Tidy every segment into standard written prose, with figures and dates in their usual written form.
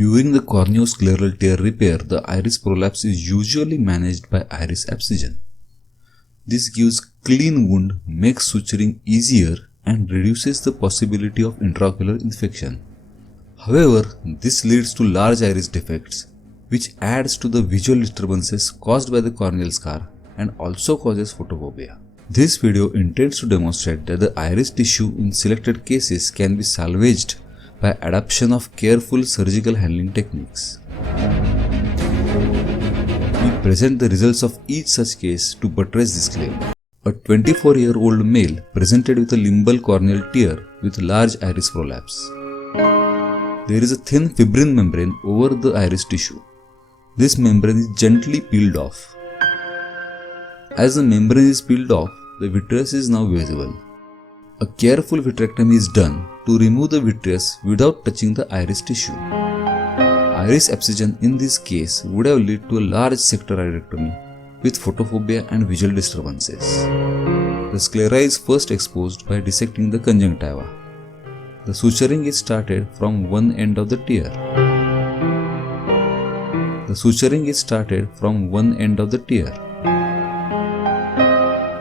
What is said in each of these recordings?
During the corneoscleral tear repair, the iris prolapse is usually managed by iris abscission. This gives clean wound, makes suturing easier, and reduces the possibility of intraocular infection. However, this leads to large iris defects, which adds to the visual disturbances caused by the corneal scar and also causes photophobia. This video intends to demonstrate that the iris tissue in selected cases can be salvaged by adoption of careful surgical handling techniques. We present the results of each such case to buttress this claim. A 24-year-old male presented with a limbal corneal tear with large iris prolapse. There is a thin fibrin membrane over the iris tissue. This membrane is gently peeled off. As the membrane is peeled off, the vitreous is now visible. A careful vitrectomy is done to remove the vitreous without touching the iris tissue. Iris abscission in this case would have led to a large sector iridectomy with photophobia and visual disturbances. The sclera is first exposed by dissecting the conjunctiva. The suturing is started from one end of the tear.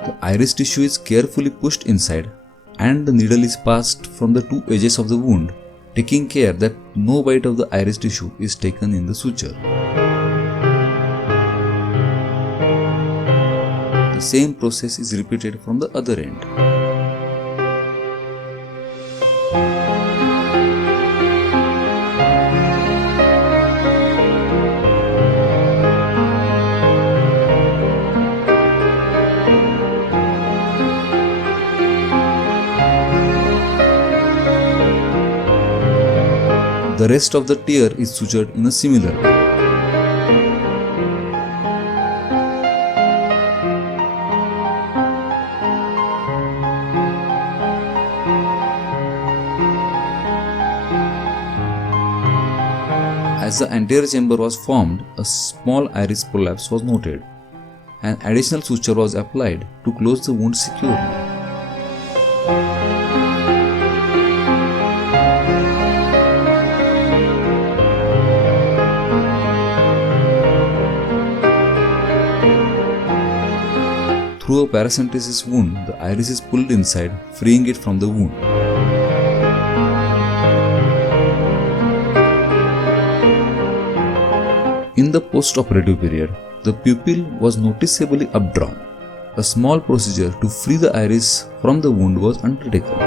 The iris tissue is carefully pushed inside and the needle is passed from the two edges of the wound, taking care that no bite of the iris tissue is taken in the suture. The same process is repeated from the other end. The rest of the tear is sutured in a similar way. As the anterior chamber was formed, a small iris prolapse was noted. An additional suture was applied to close the wound securely. Through a paracentesis wound, the iris is pulled inside, freeing it from the wound. In the post-operative period, the pupil was noticeably updrawn. A small procedure to free the iris from the wound was undertaken.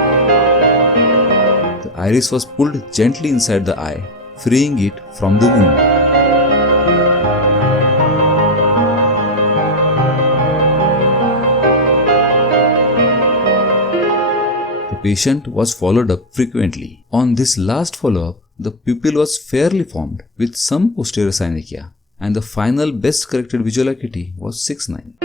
The iris was pulled gently inside the eye, freeing it from the wound. The patient was followed up frequently. On this last follow-up, the pupil was fairly formed with some posterior synechia, and the final best corrected visual acuity was 6/9.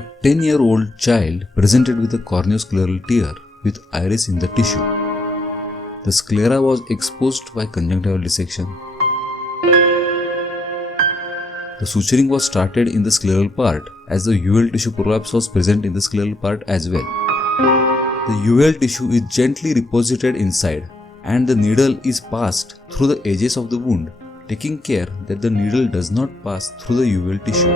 A 10-year-old child presented with a corneoscleral tear with iris in the tissue. The sclera was exposed by conjunctival dissection. The suturing was started in the scleral part as the uveal tissue prolapse was present in the scleral part as well. The uveal tissue is gently reposited inside and the needle is passed through the edges of the wound, taking care that the needle does not pass through the uveal tissue.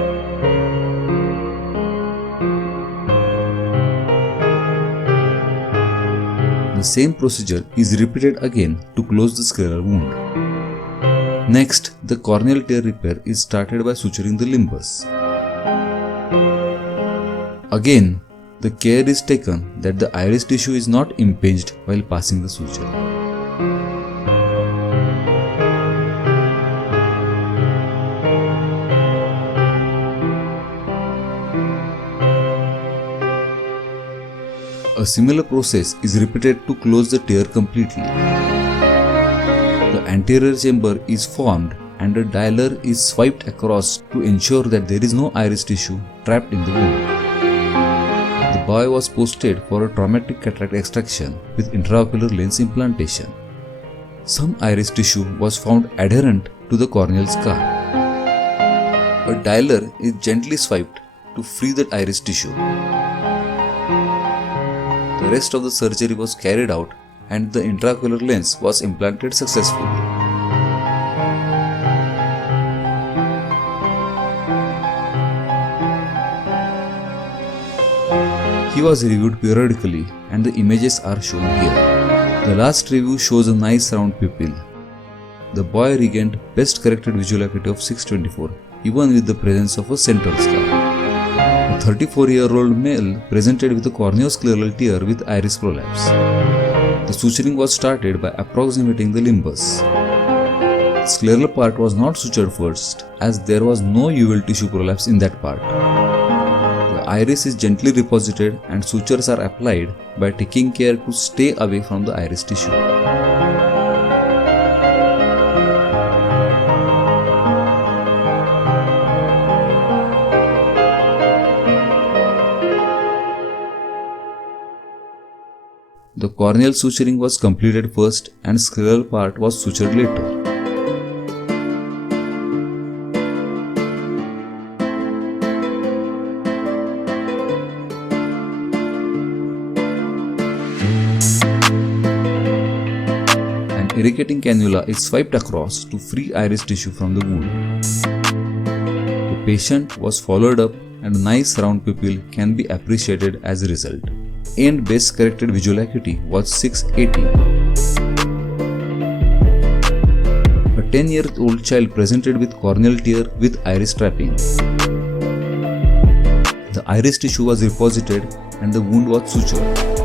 The same procedure is repeated again to close the scleral wound. Next, the corneal tear repair is started by suturing the limbus. Again, the care is taken that the iris tissue is not impinged while passing the suture. A similar process is repeated to close the tear completely. The anterior chamber is formed and a dialer is swiped across to ensure that there is no iris tissue trapped in the wound. The boy was posted for a traumatic cataract extraction with intraocular lens implantation. Some iris tissue was found adherent to the corneal scar. A dialer is gently swiped to free the iris tissue. The rest of the surgery was carried out and the intraocular lens was implanted successfully. He was reviewed periodically and the images are shown here. The last review shows a nice round pupil. The boy regained best corrected visual acuity of 624 even with the presence of a central scar. A 34-year-old male presented with a corneoscleral tear with iris prolapse. The suturing was started by approximating the limbus. The scleral part was not sutured first as there was no uveal tissue prolapse in that part. The iris is gently reposited and sutures are applied by taking care to stay away from the iris tissue. The corneal suturing was completed first and scleral part was sutured later. An irrigating cannula is swiped across to free iris tissue from the wound. The patient was followed up and a nice round pupil can be appreciated as a result. End base corrected visual acuity was 680. A 10-year-old child presented with corneal tear with iris trapping. The iris tissue was reposited and the wound was sutured.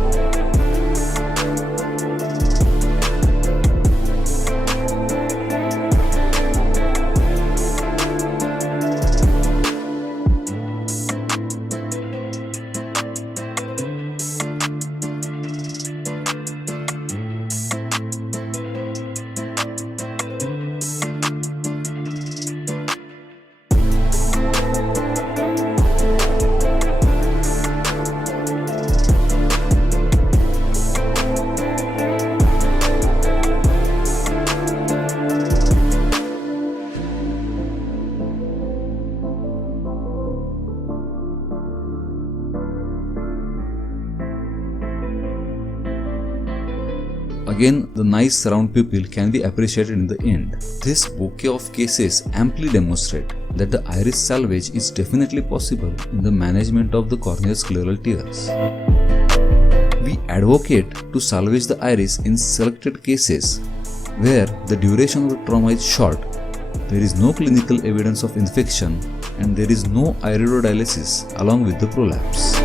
Again, the nice round pupil can be appreciated in the end. This bouquet of cases amply demonstrate that the iris salvage is definitely possible in the management of the corneoscleral tears. We advocate to salvage the iris in selected cases where the duration of the trauma is short, there is no clinical evidence of infection, and there is no iridodialysis along with the prolapse.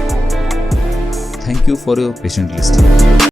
Thank you for your patient listening.